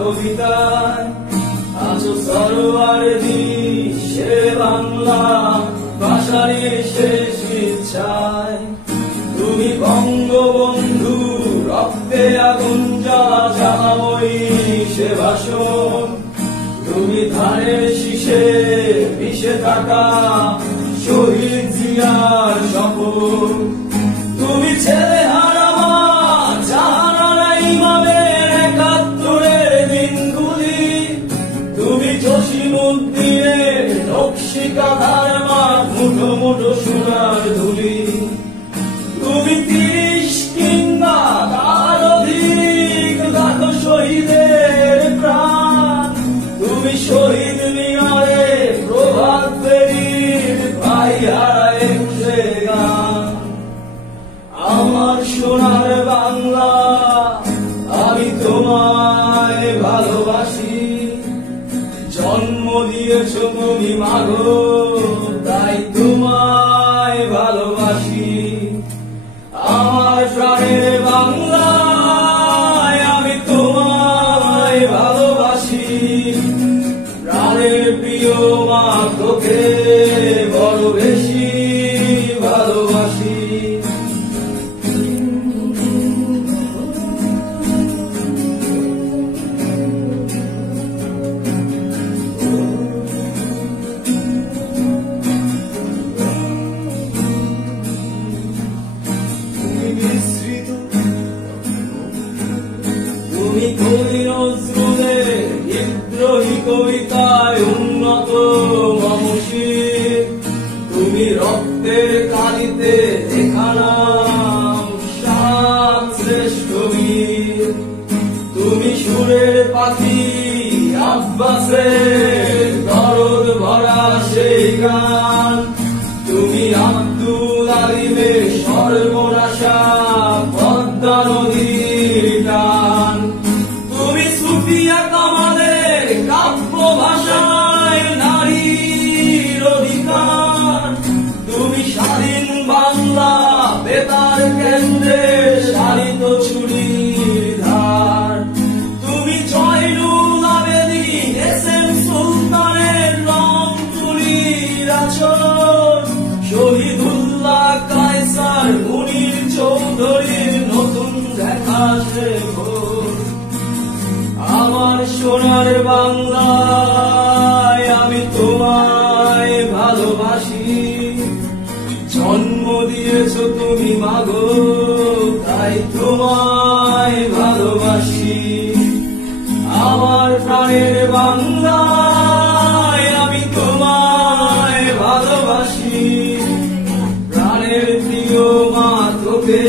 কবিতায় আছো সরোয়ার সে বাংলা ভাষারই শেষ ইচ্ছায়। তুমি বঙ্গবন্ধু রক্তে আগুন জ্বালা জ্বালাময়ী সে ভাষণ। তুমি ধানের শীষে মিশে থাকা শহীদ জিয়ার শপথ। তুমি ছেলে হারামা জাহানারা ইমামের ৭১-এর দিনগুলি। তুমি জসিমউদ্দিনের নকশিকাঁথার মাঠ মুঠো মুঠো সোনার ধুলি। তুমি ৩০ কিংবা তার অধিক লাখ শহীদের প্রাণ। তুমি শহীদ মিনারে প্রভাত ফেরির ভাই হারায় সে গান। আমার সোনার বাংলা আমি তোমায় ভালোবাসি। জন্ম দিয়েছ তুমি মাগো তাই তোমায় ভালোবাসি। আমার প্রাণের বাংলা আমি তোমায় ভালোবাসি। প্রাণের প্রিয় মা তোকে বড় বেশি ভালোবাসি। তুমি কবি নজরুলের বিদ্রোহী কবিতায় উন্নত মমশির। তুমি রক্তের কালিতে দেখানাম সাত শ্রেষ্ঠ বীর। তুমি সুরের পাখি আব্বাসের দরদ ভরা সেই গান। তুমি আব্দুল আলিমের সর্বনাশা পদ্মা নদীর টান। তুমি সুফিয়া কামালের কাব্য ভাষায় নারীর অধিকার। তুমি স্বাধীন বাংলা বেতার কেন্দ্রে সারিত ছুরির ধার। তুমি জয়নুল আবেদিন এস.এম. সুলতানের রং তুলির আচরণ। শহীদুল্লাহ কায়সার মুনির চৌধুরীর নতুন দেখা সে ভোর। আমার সোনার বাংলায় আমি তোমায় ভালোবাসি। জন্ম দিয়েছ তুমি মাগো তাই তোমায় ভালোবাসি। আমার প্রাণের বাংলায় আমি তোমায় ভালোবাসি। প্রাণের প্রিয় মা তোকে